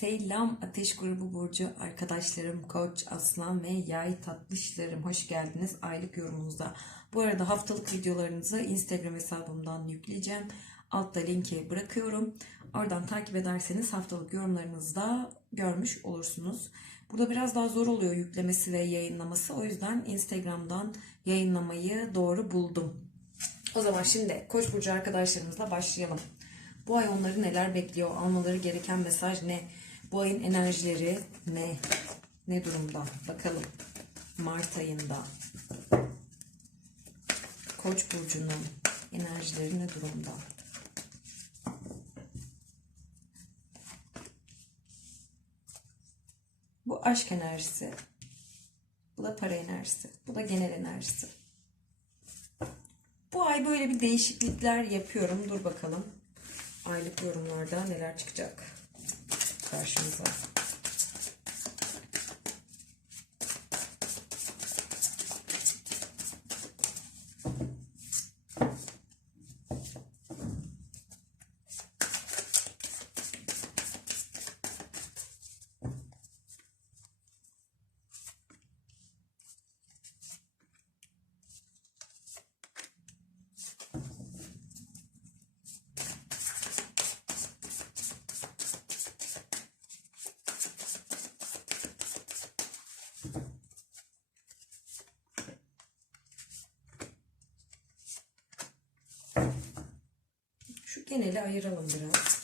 Selam Ateş Grubu Burcu arkadaşlarım, Koç, Aslan ve Yay tatlışlarım. Hoş geldiniz aylık yorumunuza. Bu arada haftalık videolarınızı Instagram hesabımdan yükleyeceğim. Altta linki bırakıyorum. Oradan takip ederseniz haftalık yorumlarınızı da görmüş olursunuz. Burada biraz daha zor oluyor yüklemesi ve yayınlaması. O yüzden Instagram'dan yayınlamayı doğru buldum. O zaman şimdi Koç burcu arkadaşlarımızla başlayalım. Bu ay onları neler bekliyor? Almaları gereken mesaj ne? Bu ayın enerjileri ne? Ne durumda? Bakalım. Mart ayında Koç burcunun enerjileri ne durumda? Bu aşk enerjisi. Bu da para enerjisi. Bu da genel enerjisi. Bu ay böyle bir değişiklikler yapıyorum. Dur bakalım. Aylık yorumlarda neler çıkacak karşımıza. Şu geneli ayıralım biraz.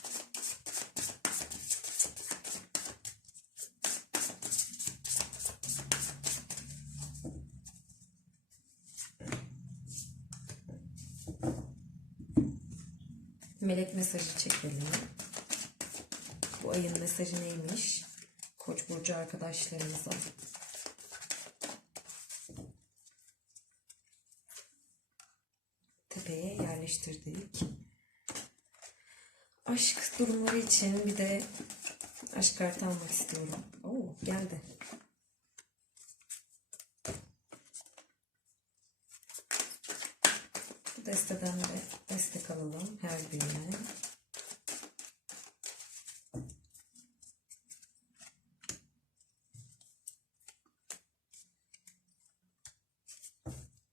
Melek mesajı çekelim. Bu ayın mesajı neymiş? Koç burcu arkadaşlarımıza. Tepeye yerleştirdik. Durumları için bir de aşk kartı almak istiyorum. Oo geldi. Bu desteden de destek alalım her birine.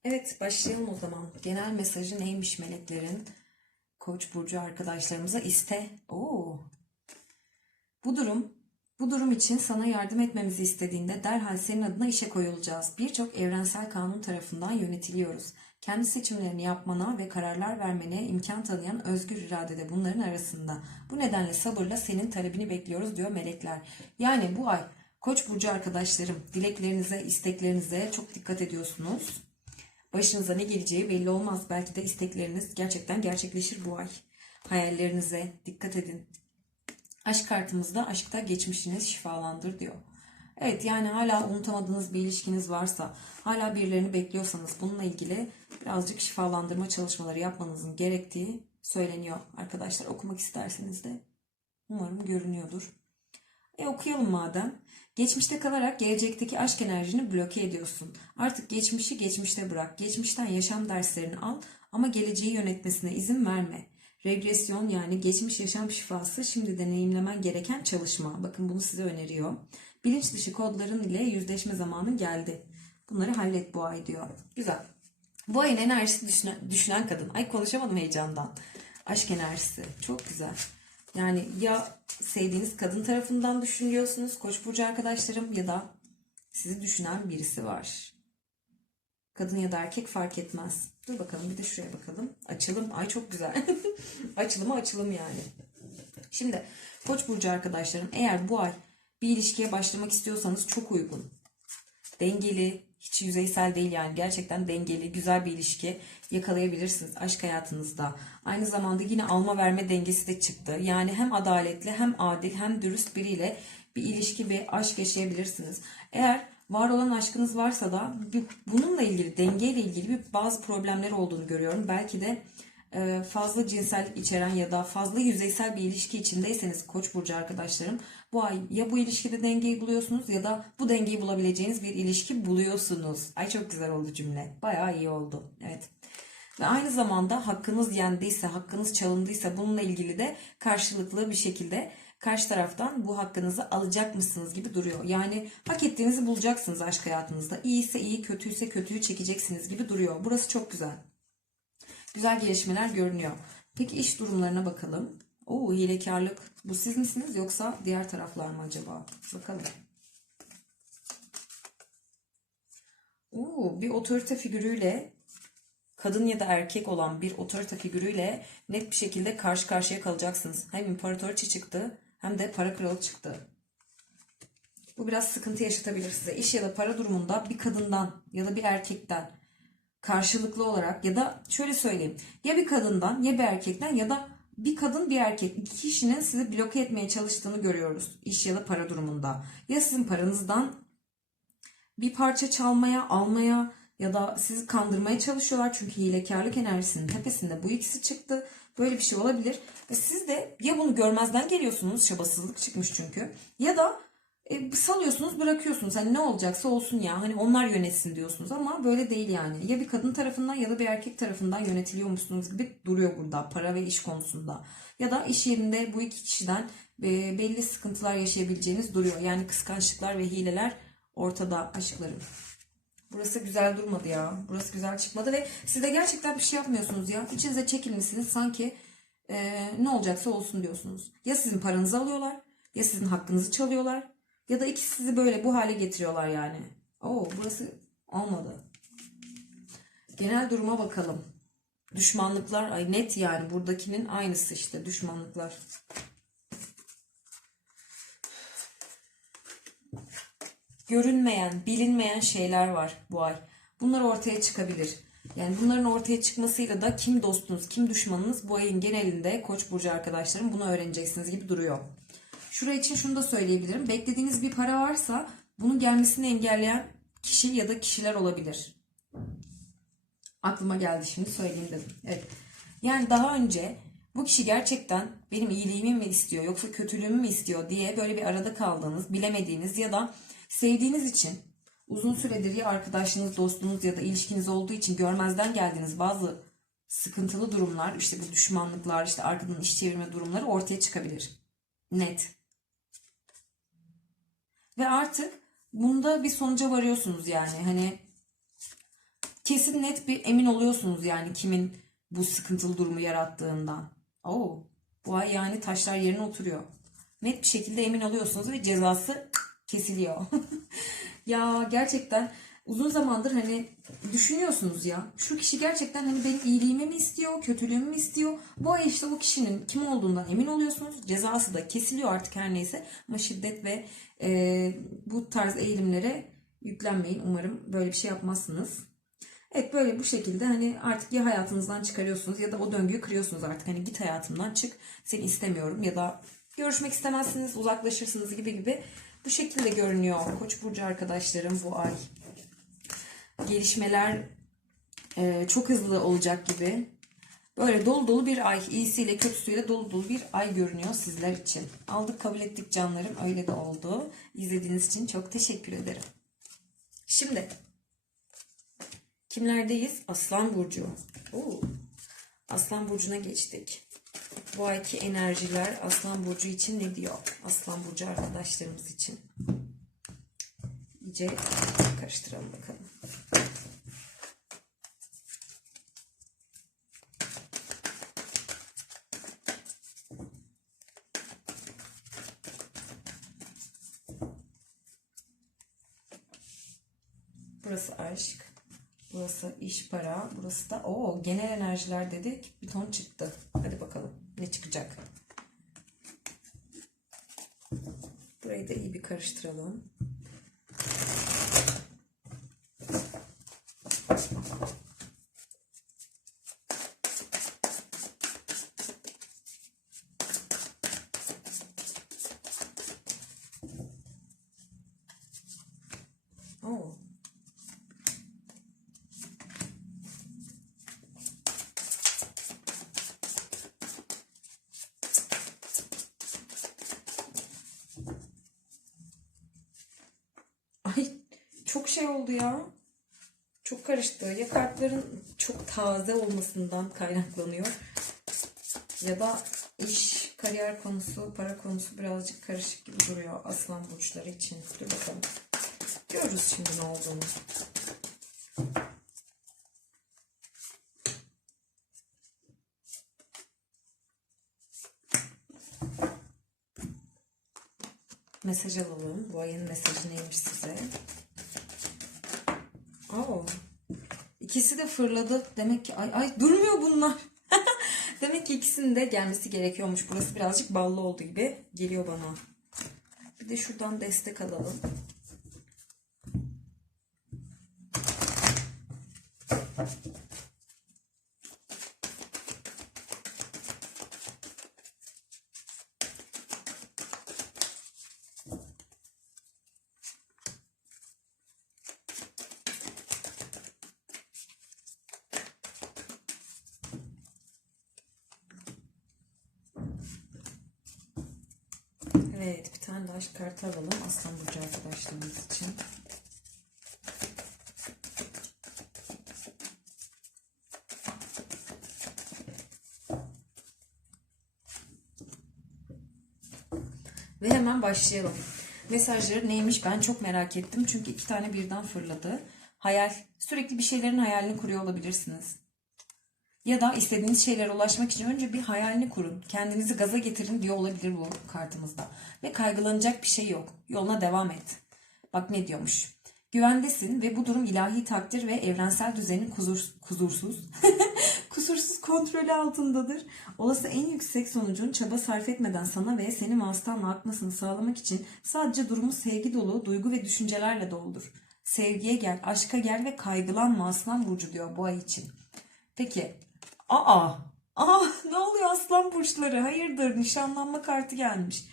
Evet başlayalım o zaman. Genel mesajı neymiş meleklerin? Koç burcu arkadaşlarımıza iste. Oo. Bu durum bu durum için sana yardım etmemizi istediğinde derhal senin adına işe koyulacağız. Birçok evrensel kanun tarafından yönetiliyoruz. Kendi seçimlerini yapmana ve kararlar vermene imkan tanıyan özgür irade de bunların arasında. Bu nedenle sabırla senin talebini bekliyoruz diyor melekler. Yani bu ay Koç burcu arkadaşlarım dileklerinize, isteklerinize çok dikkat ediyorsunuz. Başınıza ne geleceği belli olmaz. Belki de istekleriniz gerçekten gerçekleşir bu ay. Hayallerinize dikkat edin. Aşk kartımızda aşkta geçmişiniz şifalandır diyor. Evet yani hala unutamadığınız bir ilişkiniz varsa, hala birilerini bekliyorsanız bununla ilgili birazcık şifalandırma çalışmaları yapmanızın gerektiği söyleniyor. Arkadaşlar okumak isterseniz de umarım görünüyordur. E okuyalım madem. Geçmişte kalarak gelecekteki aşk enerjini bloke ediyorsun. Artık geçmişi geçmişte bırak. Geçmişten yaşam derslerini al ama geleceği yönetmesine izin verme. Regresyon yani geçmiş yaşam şifası şimdi deneyimlemen gereken çalışma. Bakın bunu size öneriyor. Bilinç dışı kodların ile yüzleşme zamanı geldi. Bunları hallet bu ay diyor. Güzel. Bu ayın enerjisi düşünen, düşünen kadın. Ay konuşamadım heyecandan. Aşk enerjisi. Çok güzel. Yani ya sevdiğiniz kadın tarafından düşünüyorsunuz Koç burcu arkadaşlarım ya da sizi düşünen birisi var. Kadın ya da erkek fark etmez. Dur bakalım bir de şuraya bakalım. Açılım. Ay çok güzel. Açılımı açılım yani. Şimdi Koç burcu arkadaşlarım eğer bu ay bir ilişkiye başlamak istiyorsanız çok uygun. Dengeli, hiç yüzeysel değil yani gerçekten dengeli, güzel bir ilişki yakalayabilirsiniz aşk hayatınızda. Aynı zamanda yine alma verme dengesi de çıktı. Yani hem adaletli hem adil hem dürüst biriyle bir ilişki bir aşk yaşayabilirsiniz. Eğer var olan aşkınız varsa da bununla ilgili dengeyle ilgili bir bazı problemler olduğunu görüyorum. Belki de e, fazla cinsellik içeren ya da fazla yüzeysel bir ilişki içindeyseniz Koç burcu arkadaşlarım bu ay ya bu ilişkide dengeyi buluyorsunuz ya da bu dengeyi bulabileceğiniz bir ilişki buluyorsunuz. Ay çok güzel oldu cümle. Bayağı iyi oldu. Evet. Ve aynı zamanda hakkınız yendiyse, hakkınız çalındıysa bununla ilgili de karşılıklı bir şekilde karşı taraftan bu hakkınızı alacak mısınız gibi duruyor. Yani hak ettiğinizi bulacaksınız aşk hayatınızda. İyiyse iyi, kötüyse kötüyü çekeceksiniz gibi duruyor. Burası çok güzel. Güzel gelişmeler görünüyor. Peki iş durumlarına bakalım. Oo hilekarlık. Bu siz misiniz yoksa diğer taraflar mı acaba? Bakalım. Oo, bir otorite figürüyle kadın ya da erkek olan bir otorite figürüyle net bir şekilde karşı karşıya kalacaksınız. Hem imparatoriçe çıktı hem de para kralı çıktı. Bu biraz sıkıntı yaşatabilir size. İş ya da para durumunda bir kadından ya da bir erkekten karşılıklı olarak ya da şöyle söyleyeyim. Ya bir kadından ya bir erkekten ya da bir kadın bir erkek iki kişinin sizi bloke etmeye çalıştığını görüyoruz. İş ya da para durumunda. Ya sizin paranızdan bir parça çalmaya, almaya ya da sizi kandırmaya çalışıyorlar. Çünkü hilekarlık enerjisinin tepesinde bu ikisi çıktı. Böyle bir şey olabilir. Ve siz de ya bunu görmezden geliyorsunuz, çabasızlık çıkmış çünkü. Ya da e, salıyorsunuz, bırakıyorsunuz. Hani ne olacaksa olsun ya. Hani onlar yönetsin diyorsunuz ama böyle değil yani. Ya bir kadın tarafından ya da bir erkek tarafından yönetiliyormuşsunuz gibi duruyor burada para ve iş konusunda. Ya da iş yerinde bu iki kişiden e, belli sıkıntılar yaşayabileceğiniz duruyor. Yani kıskançlıklar ve hileler ortada aşklarım. Burası güzel durmadı ya. Burası güzel çıkmadı ve siz de gerçekten bir şey yapmıyorsunuz ya. İçinize çekilmişsiniz sanki e, ne olacaksa olsun diyorsunuz. Ya sizin paranızı alıyorlar ya sizin hakkınızı çalıyorlar ya da ikisi sizi böyle bu hale getiriyorlar yani. Oo burası olmadı. Genel duruma bakalım. Düşmanlıklar ay net yani buradakinin aynısı işte düşmanlıklar. görünmeyen, bilinmeyen şeyler var bu ay. Bunlar ortaya çıkabilir. Yani bunların ortaya çıkmasıyla da kim dostunuz, kim düşmanınız bu ayın genelinde Koç burcu arkadaşlarım bunu öğreneceksiniz gibi duruyor. Şuraya için şunu da söyleyebilirim. Beklediğiniz bir para varsa bunun gelmesini engelleyen kişi ya da kişiler olabilir. Aklıma geldi şimdi söyleyeyim dedim. Evet. Yani daha önce bu kişi gerçekten benim iyiliğimi mi istiyor yoksa kötülüğümü mü istiyor diye böyle bir arada kaldığınız, bilemediğiniz ya da sevdiğiniz için uzun süredir ya arkadaşınız, dostunuz ya da ilişkiniz olduğu için görmezden geldiğiniz bazı sıkıntılı durumlar, işte bu düşmanlıklar, işte arkadan iş çevirme durumları ortaya çıkabilir. Net. Ve artık bunda bir sonuca varıyorsunuz yani. Hani kesin net bir emin oluyorsunuz yani kimin bu sıkıntılı durumu yarattığından. Oo, bu ay yani taşlar yerine oturuyor. Net bir şekilde emin oluyorsunuz ve cezası kesiliyor. ya gerçekten uzun zamandır hani düşünüyorsunuz ya. Şu kişi gerçekten hani benim iyiliğimi mi istiyor, kötülüğümü mü istiyor? Bu ay işte o kişinin kim olduğundan emin oluyorsunuz. Cezası da kesiliyor artık her neyse. Ama şiddet ve e, bu tarz eğilimlere yüklenmeyin. Umarım böyle bir şey yapmazsınız. Evet böyle bu şekilde hani artık ya hayatınızdan çıkarıyorsunuz ya da o döngüyü kırıyorsunuz artık. Hani git hayatımdan çık seni istemiyorum ya da görüşmek istemezsiniz uzaklaşırsınız gibi gibi bu şekilde görünüyor Koç burcu arkadaşlarım bu ay. Gelişmeler e, çok hızlı olacak gibi. Böyle dolu dolu bir ay. iyisiyle kötüsüyle dolu dolu bir ay görünüyor sizler için. Aldık kabul ettik canlarım. Öyle de oldu. İzlediğiniz için çok teşekkür ederim. Şimdi kimlerdeyiz? Aslan Burcu. Oo. Aslan Burcu'na geçtik. Bu ayki enerjiler Aslan Burcu için ne diyor? Aslan Burcu arkadaşlarımız için. İyice karıştıralım bakalım. Burası aşk. Burası iş para. Burası da o genel enerjiler dedik. Bir ton çıktı. Hadi bakalım ne çıkacak. Burayı da iyi bir karıştıralım. Oo. Ay çok şey oldu ya. Çok karıştı. Ya kartların çok taze olmasından kaynaklanıyor. Ya da iş Kariyer konusu, para konusu birazcık karışık gibi duruyor aslan burçları için. Dur bakalım. Görürüz şimdi ne olduğunu. Mesaj alalım. Bu ayın mesajı neymiş size? Oo. İkisi de fırladı. Demek ki ay ay durmuyor bunlar. Demek ki ikisinin de gelmesi gerekiyormuş. Burası birazcık ballı oldu gibi geliyor bana. Bir de şuradan destek alalım. Evet, bir tane daha aşk kartı alalım Aslan Burcu arkadaşlarımız için. Ve hemen başlayalım. Mesajları neymiş ben çok merak ettim. Çünkü iki tane birden fırladı. Hayal. Sürekli bir şeylerin hayalini kuruyor olabilirsiniz. Ya da istediğiniz şeylere ulaşmak için önce bir hayalini kurun. Kendinizi gaza getirin diyor olabilir bu kartımızda. Ve kaygılanacak bir şey yok. Yoluna devam et. Bak ne diyormuş. Güvendesin ve bu durum ilahi takdir ve evrensel düzenin kuzur, kusursuz, kusursuz kontrolü altındadır. Olası en yüksek sonucun çaba sarf etmeden sana ve senin vasıtanla akmasını sağlamak için sadece durumu sevgi dolu duygu ve düşüncelerle doldur. Sevgiye gel, aşka gel ve kaygılanma aslan burcu diyor bu ay için. Peki. Aa. Aa ne oluyor aslan burçları? Hayırdır nişanlanma kartı gelmiş.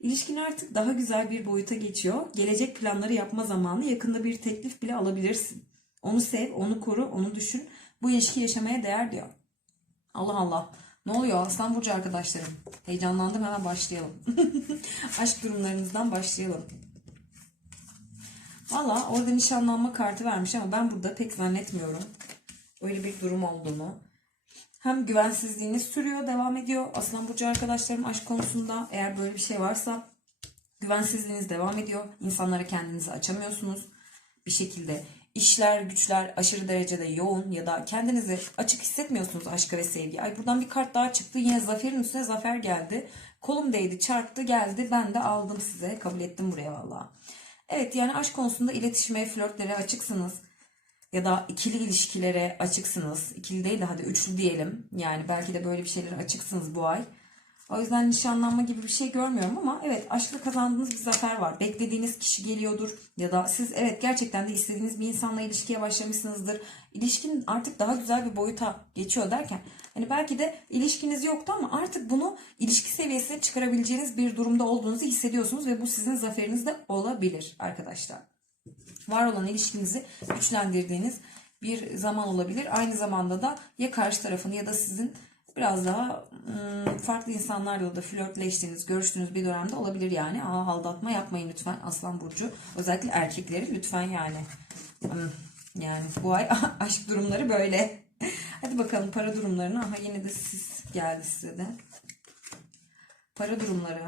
İlişkin artık daha güzel bir boyuta geçiyor. Gelecek planları yapma zamanı yakında bir teklif bile alabilirsin. Onu sev, onu koru, onu düşün. Bu ilişki yaşamaya değer diyor. Allah Allah. Ne oluyor Aslan Burcu arkadaşlarım? Heyecanlandım hemen başlayalım. Aşk durumlarınızdan başlayalım. Valla orada nişanlanma kartı vermiş ama ben burada pek zannetmiyorum. Öyle bir durum olduğunu. Hem güvensizliğiniz sürüyor, devam ediyor. Aslan Burcu arkadaşlarım aşk konusunda eğer böyle bir şey varsa güvensizliğiniz devam ediyor. İnsanlara kendinizi açamıyorsunuz bir şekilde. İşler, güçler aşırı derecede yoğun ya da kendinizi açık hissetmiyorsunuz aşka ve sevgi. Ay buradan bir kart daha çıktı. Yine zaferin üstüne zafer geldi. Kolum değdi, çarptı, geldi. Ben de aldım size. Kabul ettim buraya valla. Evet yani aşk konusunda iletişime, flörtlere açıksınız ya da ikili ilişkilere açıksınız. İkili değil de hadi üçlü diyelim. Yani belki de böyle bir şeylere açıksınız bu ay. O yüzden nişanlanma gibi bir şey görmüyorum ama evet aşkla kazandığınız bir zafer var. Beklediğiniz kişi geliyordur ya da siz evet gerçekten de istediğiniz bir insanla ilişkiye başlamışsınızdır. İlişkin artık daha güzel bir boyuta geçiyor derken hani belki de ilişkiniz yoktu ama artık bunu ilişki seviyesine çıkarabileceğiniz bir durumda olduğunuzu hissediyorsunuz ve bu sizin zaferiniz de olabilir arkadaşlar var olan ilişkinizi güçlendirdiğiniz bir zaman olabilir. Aynı zamanda da ya karşı tarafın ya da sizin biraz daha ım, farklı insanlarla da flörtleştiğiniz, görüştüğünüz bir dönemde olabilir yani. Aa, aldatma yapmayın lütfen Aslan Burcu. Özellikle erkekleri lütfen yani. Hım, Yani bu ay aşk durumları böyle. Hadi bakalım para durumlarına. Aha yine de siz geldi size de. Para durumları.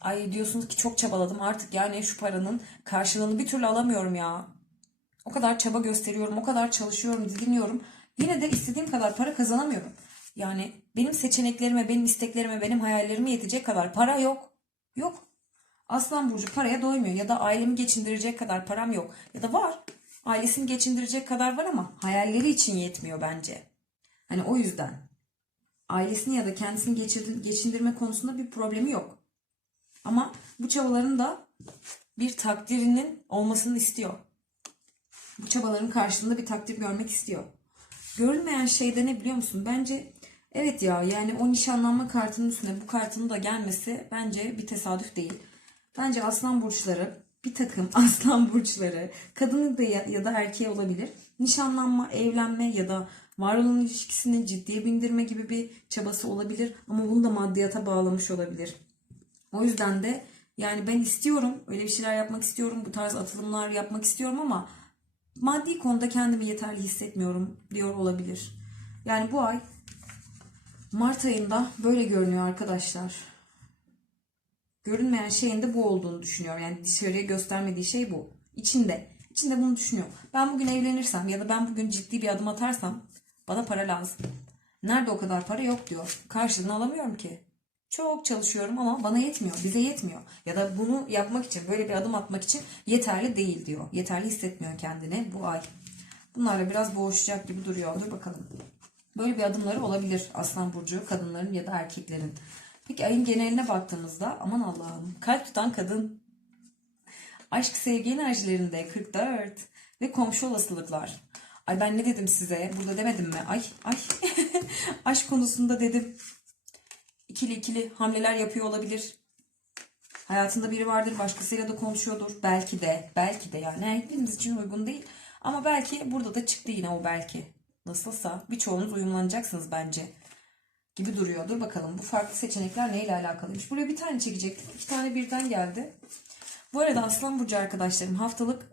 Ay diyorsunuz ki çok çabaladım artık yani şu paranın karşılığını bir türlü alamıyorum ya. O kadar çaba gösteriyorum, o kadar çalışıyorum, didiniyorum. Yine de istediğim kadar para kazanamıyorum. Yani benim seçeneklerime, benim isteklerime, benim hayallerime yetecek kadar para yok. Yok. Aslan Burcu paraya doymuyor ya da ailemi geçindirecek kadar param yok. Ya da var. Ailesini geçindirecek kadar var ama hayalleri için yetmiyor bence. Hani o yüzden. Ailesini ya da kendisini geçindirme konusunda bir problemi yok. Ama bu çabaların da bir takdirinin olmasını istiyor. Bu çabaların karşılığında bir takdir görmek istiyor. Görülmeyen şey de ne biliyor musun? Bence evet ya yani o nişanlanma kartının üstüne bu kartın da gelmesi bence bir tesadüf değil. Bence aslan burçları bir takım aslan burçları kadını da ya, ya da erkeği olabilir. Nişanlanma, evlenme ya da var olan ilişkisini ciddiye bindirme gibi bir çabası olabilir. Ama bunu da maddiyata bağlamış olabilir. O yüzden de yani ben istiyorum öyle bir şeyler yapmak istiyorum bu tarz atılımlar yapmak istiyorum ama maddi konuda kendimi yeterli hissetmiyorum diyor olabilir. Yani bu ay Mart ayında böyle görünüyor arkadaşlar. Görünmeyen şeyin de bu olduğunu düşünüyor. Yani dışarıya göstermediği şey bu. İçinde. İçinde bunu düşünüyor. Ben bugün evlenirsem ya da ben bugün ciddi bir adım atarsam bana para lazım. Nerede o kadar para yok diyor. Karşılığını alamıyorum ki. Çok çalışıyorum ama bana yetmiyor. Bize yetmiyor. Ya da bunu yapmak için, böyle bir adım atmak için yeterli değil diyor. Yeterli hissetmiyor kendini bu ay. Bunlarla biraz boğuşacak gibi duruyor. Dur bakalım. Böyle bir adımları olabilir Aslan Burcu kadınların ya da erkeklerin. Peki ayın geneline baktığımızda aman Allah'ım kalp tutan kadın. Aşk sevgi enerjilerinde 44 ve komşu olasılıklar. Ay ben ne dedim size? Burada demedim mi? Ay ay. Aşk konusunda dedim. İkili ikili hamleler yapıyor olabilir. Hayatında biri vardır, başkasıyla da konuşuyordur. Belki de, belki de yani hepimiz için uygun değil. Ama belki burada da çıktı yine o belki. Nasılsa birçoğunuz uyumlanacaksınız bence. Gibi duruyor. Dur bakalım bu farklı seçenekler neyle alakalıymış. Buraya bir tane çekecektim. iki tane birden geldi. Bu arada Aslan Burcu arkadaşlarım haftalık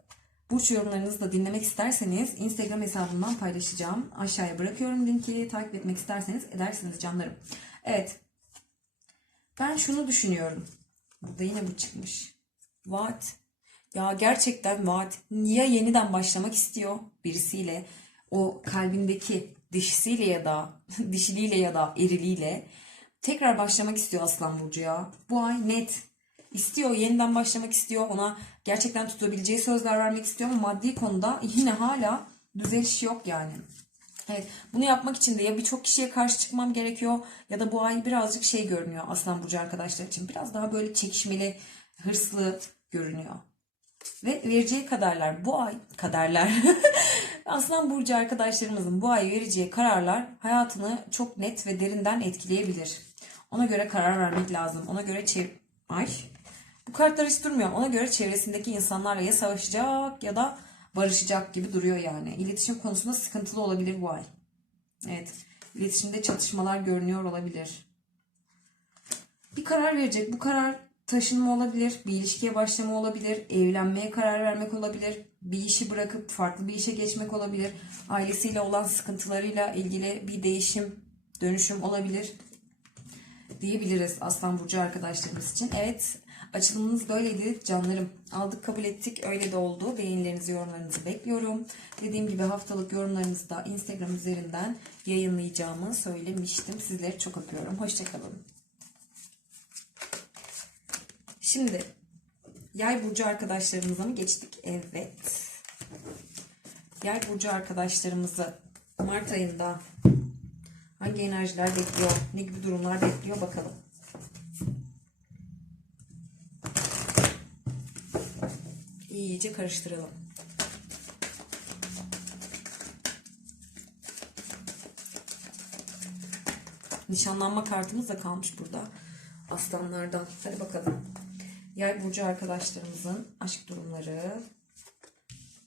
burç yorumlarınızı da dinlemek isterseniz Instagram hesabımdan paylaşacağım. Aşağıya bırakıyorum linki. Takip etmek isterseniz edersiniz canlarım. Evet. Ben şunu düşünüyorum. Burada yine bu çıkmış. Vaat. Ya gerçekten vaat. Niye yeniden başlamak istiyor birisiyle? O kalbindeki dişisiyle ya da dişiliyle ya da eriliyle tekrar başlamak istiyor Aslan Burcu ya. Bu ay net. İstiyor, yeniden başlamak istiyor. Ona gerçekten tutabileceği sözler vermek istiyor ama maddi konuda yine hala düzeliş yok yani. Evet, bunu yapmak için de ya birçok kişiye karşı çıkmam gerekiyor ya da bu ay birazcık şey görünüyor Aslan Burcu arkadaşlar için. Biraz daha böyle çekişmeli, hırslı görünüyor. Ve vereceği kadarlar bu ay kaderler Aslan Burcu arkadaşlarımızın bu ay vereceği kararlar hayatını çok net ve derinden etkileyebilir. Ona göre karar vermek lazım. Ona göre çev... Ay. Bu kartlar hiç durmuyor. Ona göre çevresindeki insanlarla ya savaşacak ya da barışacak gibi duruyor yani. İletişim konusunda sıkıntılı olabilir bu ay. Evet. İletişimde çatışmalar görünüyor olabilir. Bir karar verecek. Bu karar taşınma olabilir, bir ilişkiye başlama olabilir, evlenmeye karar vermek olabilir, bir işi bırakıp farklı bir işe geçmek olabilir, ailesiyle olan sıkıntılarıyla ilgili bir değişim, dönüşüm olabilir diyebiliriz Aslan Burcu arkadaşlarımız için. Evet, açılımımız böyleydi canlarım. Aldık kabul ettik, öyle de oldu. Beğenilerinizi, yorumlarınızı bekliyorum. Dediğim gibi haftalık yorumlarınızı da Instagram üzerinden yayınlayacağımı söylemiştim. Sizleri çok öpüyorum. Hoşçakalın. Şimdi yay burcu arkadaşlarımıza mı geçtik? Evet. Yay burcu arkadaşlarımızı Mart ayında hangi enerjiler bekliyor? Ne gibi durumlar bekliyor bakalım. İyice karıştıralım. Nişanlanma kartımız da kalmış burada. Aslanlardan. Hadi bakalım. Yay burcu arkadaşlarımızın aşk durumları,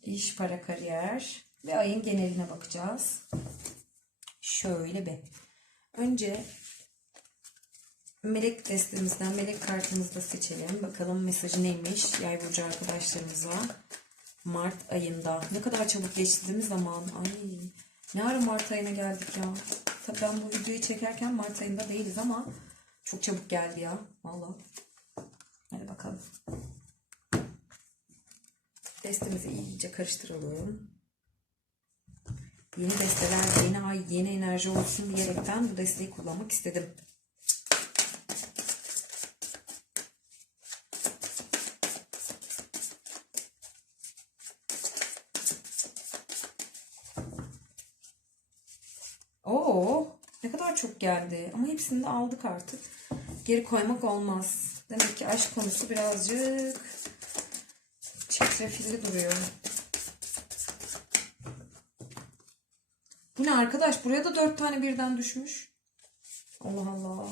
iş, para, kariyer ve ayın geneline bakacağız. Şöyle bir. Önce melek destemizden melek kartımızı da seçelim. Bakalım mesajı neymiş Yay burcu arkadaşlarımıza. Mart ayında. Ne kadar çabuk geçti değil mi zaman? Ay ne ara Mart ayına geldik ya. Tabii ben bu videoyu çekerken Mart ayında değiliz ama çok çabuk geldi ya. Vallahi. Hadi bakalım. Destemizi iyice karıştıralım. Yeni desteler, yeni ay, yeni enerji olsun diyerekten bu desteği kullanmak istedim. Oo, ne kadar çok geldi. Ama hepsini de aldık artık. Geri koymak olmaz. Demek ki aşk konusu birazcık çetrefilli duruyor. Bu ne arkadaş? Buraya da dört tane birden düşmüş. Allah Allah.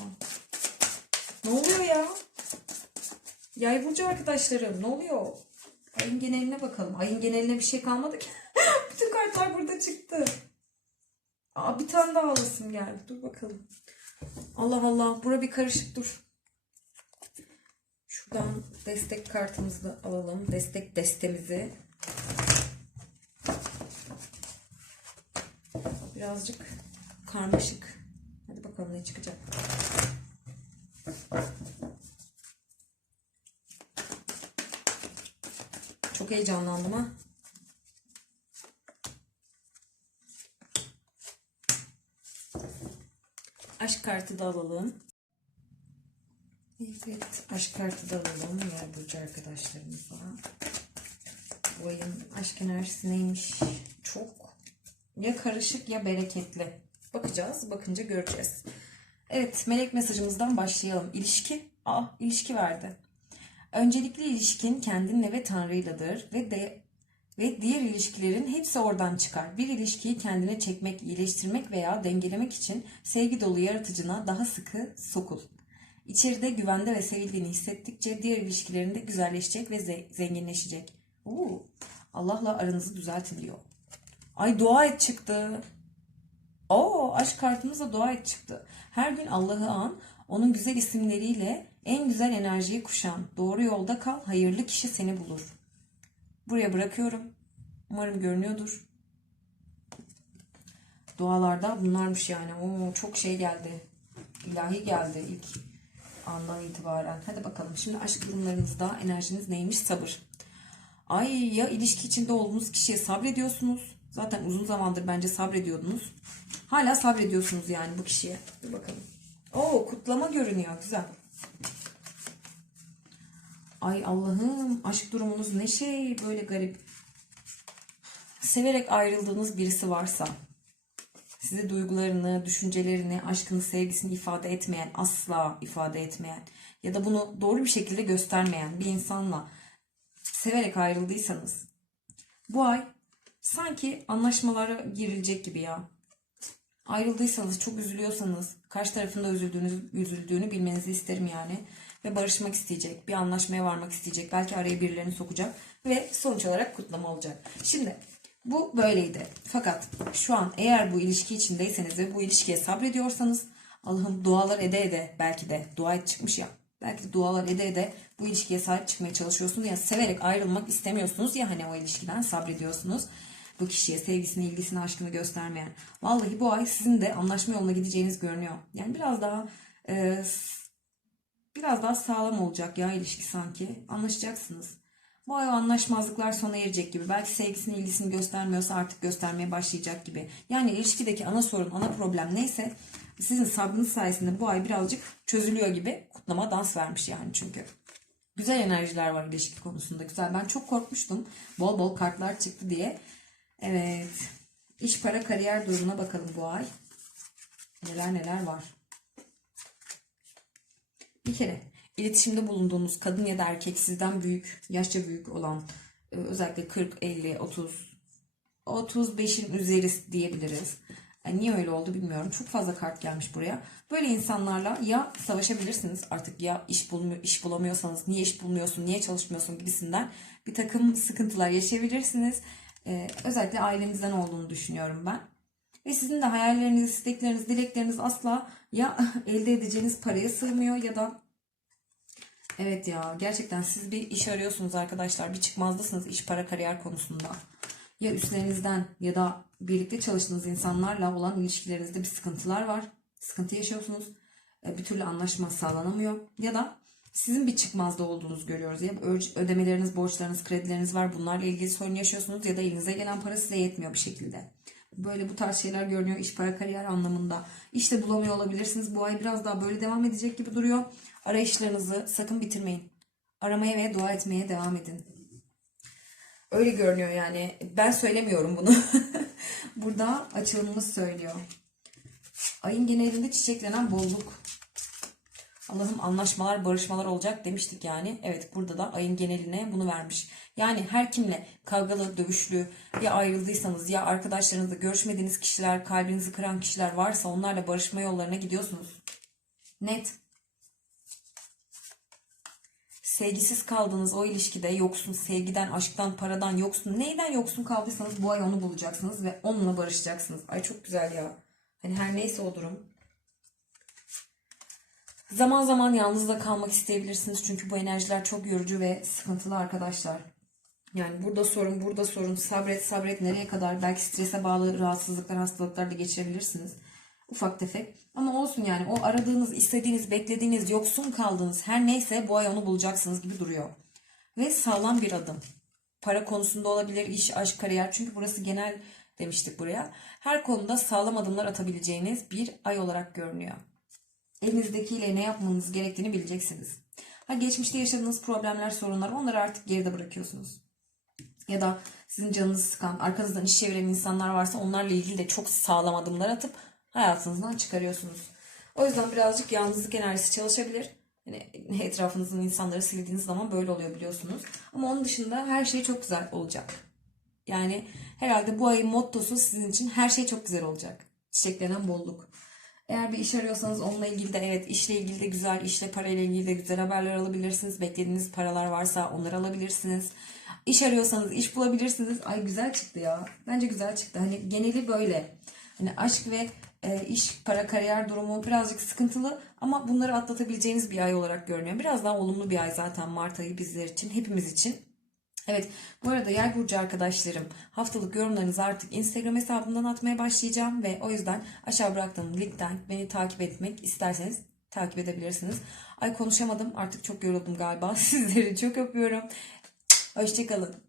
Ne oluyor ya? Yay burcu arkadaşlarım ne oluyor? Ayın geneline bakalım. Ayın geneline bir şey kalmadı ki. Bütün kartlar burada çıktı. Aa, bir tane daha alasım geldi. Dur bakalım. Allah Allah. Bura bir karışık dur. Şuradan destek kartımızı da alalım. Destek destemizi. Birazcık karmaşık. Hadi bakalım. Ne çıkacak. Çok heyecanlandım ha. Aşk kartı da alalım. Evet, aşk kartı da alalım diğer burcu arkadaşlarımıza. Bu ayın aşk enerjisi neymiş? Çok ya karışık ya bereketli. Bakacağız, bakınca göreceğiz. Evet, melek mesajımızdan başlayalım. İlişki, ah ilişki verdi. Öncelikli ilişkin kendinle ve Tanrı'yladır ve de ve diğer ilişkilerin hepsi oradan çıkar. Bir ilişkiyi kendine çekmek, iyileştirmek veya dengelemek için sevgi dolu yaratıcına daha sıkı sokul. İçeride güvende ve sevildiğini hissettikçe diğer ilişkilerinde güzelleşecek ve ze- zenginleşecek. Oo, Allah'la aranızı düzeltin diyor. Ay dua et çıktı. Oo, aşk kartımızda dua et çıktı. Her gün Allah'ı an, onun güzel isimleriyle en güzel enerjiyi kuşan. Doğru yolda kal, hayırlı kişi seni bulur. Buraya bırakıyorum. Umarım görünüyordur. Dualarda bunlarmış yani. Oo, çok şey geldi. İlahi geldi ilk andan itibaren. Hadi bakalım. Şimdi aşk durumlarınızda enerjiniz neymiş? Sabır. Ay ya ilişki içinde olduğunuz kişiye sabrediyorsunuz. Zaten uzun zamandır bence sabrediyordunuz. Hala sabrediyorsunuz yani bu kişiye. Bir bakalım. Oo kutlama görünüyor. Güzel. Ay Allah'ım aşk durumunuz ne şey böyle garip. Severek ayrıldığınız birisi varsa size duygularını, düşüncelerini, aşkını, sevgisini ifade etmeyen, asla ifade etmeyen ya da bunu doğru bir şekilde göstermeyen bir insanla severek ayrıldıysanız bu ay sanki anlaşmalara girilecek gibi ya. Ayrıldıysanız, çok üzülüyorsanız, karşı tarafında üzüldüğünüz, üzüldüğünü bilmenizi isterim yani. Ve barışmak isteyecek, bir anlaşmaya varmak isteyecek. Belki araya birilerini sokacak ve sonuç olarak kutlama olacak. Şimdi bu böyleydi. Fakat şu an eğer bu ilişki içindeyseniz ve bu ilişkiye sabrediyorsanız Allah'ım dualar ede ede belki de dua et çıkmış ya. Belki de dualar ede ede bu ilişkiye sahip çıkmaya çalışıyorsunuz ya severek ayrılmak istemiyorsunuz ya hani o ilişkiden sabrediyorsunuz. Bu kişiye sevgisini, ilgisini, aşkını göstermeyen. Vallahi bu ay sizin de anlaşma yoluna gideceğiniz görünüyor. Yani biraz daha e, biraz daha sağlam olacak ya ilişki sanki. Anlaşacaksınız. Bu ay anlaşmazlıklar sona erecek gibi. Belki sevgisini, ilgisini göstermiyorsa artık göstermeye başlayacak gibi. Yani ilişkideki ana sorun, ana problem neyse sizin sabrınız sayesinde bu ay birazcık çözülüyor gibi. Kutlama dans vermiş yani çünkü. Güzel enerjiler var ilişki konusunda. Güzel. Ben çok korkmuştum. Bol bol kartlar çıktı diye. Evet. İş, para, kariyer durumuna bakalım bu ay. Neler neler var. Bir kere iletişimde bulunduğunuz kadın ya da erkek sizden büyük, yaşça büyük olan e, özellikle 40, 50, 30, 35'in üzeri diyebiliriz. Yani niye öyle oldu bilmiyorum. Çok fazla kart gelmiş buraya. Böyle insanlarla ya savaşabilirsiniz artık ya iş bulmuyor, iş bulamıyorsanız niye iş bulmuyorsun, niye çalışmıyorsun gibisinden bir takım sıkıntılar yaşayabilirsiniz. Ee, özellikle ailenizden olduğunu düşünüyorum ben. Ve sizin de hayalleriniz, istekleriniz, dilekleriniz asla ya elde edeceğiniz paraya sığmıyor ya da Evet ya gerçekten siz bir iş arıyorsunuz arkadaşlar. Bir çıkmazdasınız iş para kariyer konusunda. Ya üstlerinizden ya da birlikte çalıştığınız insanlarla olan ilişkilerinizde bir sıkıntılar var. Sıkıntı yaşıyorsunuz. E, Bir türlü anlaşma sağlanamıyor. Ya da sizin bir çıkmazda olduğunuzu görüyoruz. Ya ödemeleriniz, borçlarınız, kredileriniz var. Bunlarla ilgili sorun yaşıyorsunuz ya da elinize gelen para size yetmiyor bir şekilde. Böyle bu tarz şeyler görünüyor iş para kariyer anlamında. İşte bulamıyor olabilirsiniz. Bu ay biraz daha böyle devam edecek gibi duruyor. Arayışlarınızı sakın bitirmeyin. Aramaya ve dua etmeye devam edin. Öyle görünüyor yani. Ben söylemiyorum bunu. Burada açılımımız söylüyor. Ayın genelinde çiçeklenen bolluk. Allah'ım anlaşmalar, barışmalar olacak demiştik yani. Evet burada da ayın geneline bunu vermiş. Yani her kimle kavgalı, dövüşlü ya ayrıldıysanız ya arkadaşlarınızla görüşmediğiniz kişiler, kalbinizi kıran kişiler varsa onlarla barışma yollarına gidiyorsunuz. Net. Sevgisiz kaldığınız o ilişkide yoksun, sevgiden, aşktan, paradan yoksun, neyden yoksun kaldıysanız bu ay onu bulacaksınız ve onunla barışacaksınız. Ay çok güzel ya. Hani her neyse o durum. Zaman zaman yalnız da kalmak isteyebilirsiniz çünkü bu enerjiler çok yorucu ve sıkıntılı arkadaşlar. Yani burada sorun, burada sorun, sabret, sabret nereye kadar belki strese bağlı rahatsızlıklar, hastalıklar da geçirebilirsiniz. Ufak tefek. Ama olsun yani o aradığınız, istediğiniz, beklediğiniz, yoksun kaldığınız her neyse bu ay onu bulacaksınız gibi duruyor. Ve sağlam bir adım. Para konusunda olabilir, iş, aşk, kariyer. Çünkü burası genel demiştik buraya. Her konuda sağlam adımlar atabileceğiniz bir ay olarak görünüyor. Elinizdekiyle ne yapmanız gerektiğini bileceksiniz. Ha geçmişte yaşadığınız problemler, sorunlar onları artık geride bırakıyorsunuz. Ya da sizin canınızı sıkan, arkanızdan iş çeviren insanlar varsa onlarla ilgili de çok sağlam adımlar atıp hayatınızdan çıkarıyorsunuz. O yüzden birazcık yalnızlık enerjisi çalışabilir. Yani etrafınızın insanları sildiğiniz zaman böyle oluyor biliyorsunuz. Ama onun dışında her şey çok güzel olacak. Yani herhalde bu ayın mottosu sizin için her şey çok güzel olacak. Çiçeklenen bolluk. Eğer bir iş arıyorsanız onunla ilgili de evet işle ilgili de güzel, işle parayla ilgili de güzel haberler alabilirsiniz. Beklediğiniz paralar varsa onları alabilirsiniz. İş arıyorsanız iş bulabilirsiniz. Ay güzel çıktı ya. Bence güzel çıktı. Hani geneli böyle. Hani aşk ve e, iş, para, kariyer durumu birazcık sıkıntılı ama bunları atlatabileceğiniz bir ay olarak görünüyor. Biraz daha olumlu bir ay zaten Mart ayı bizler için, hepimiz için. Evet, bu arada Yay burcu arkadaşlarım haftalık yorumlarınızı artık Instagram hesabımdan atmaya başlayacağım ve o yüzden aşağı bıraktığım linkten beni takip etmek isterseniz takip edebilirsiniz. Ay konuşamadım artık çok yoruldum galiba. Sizleri çok öpüyorum. Hoşçakalın.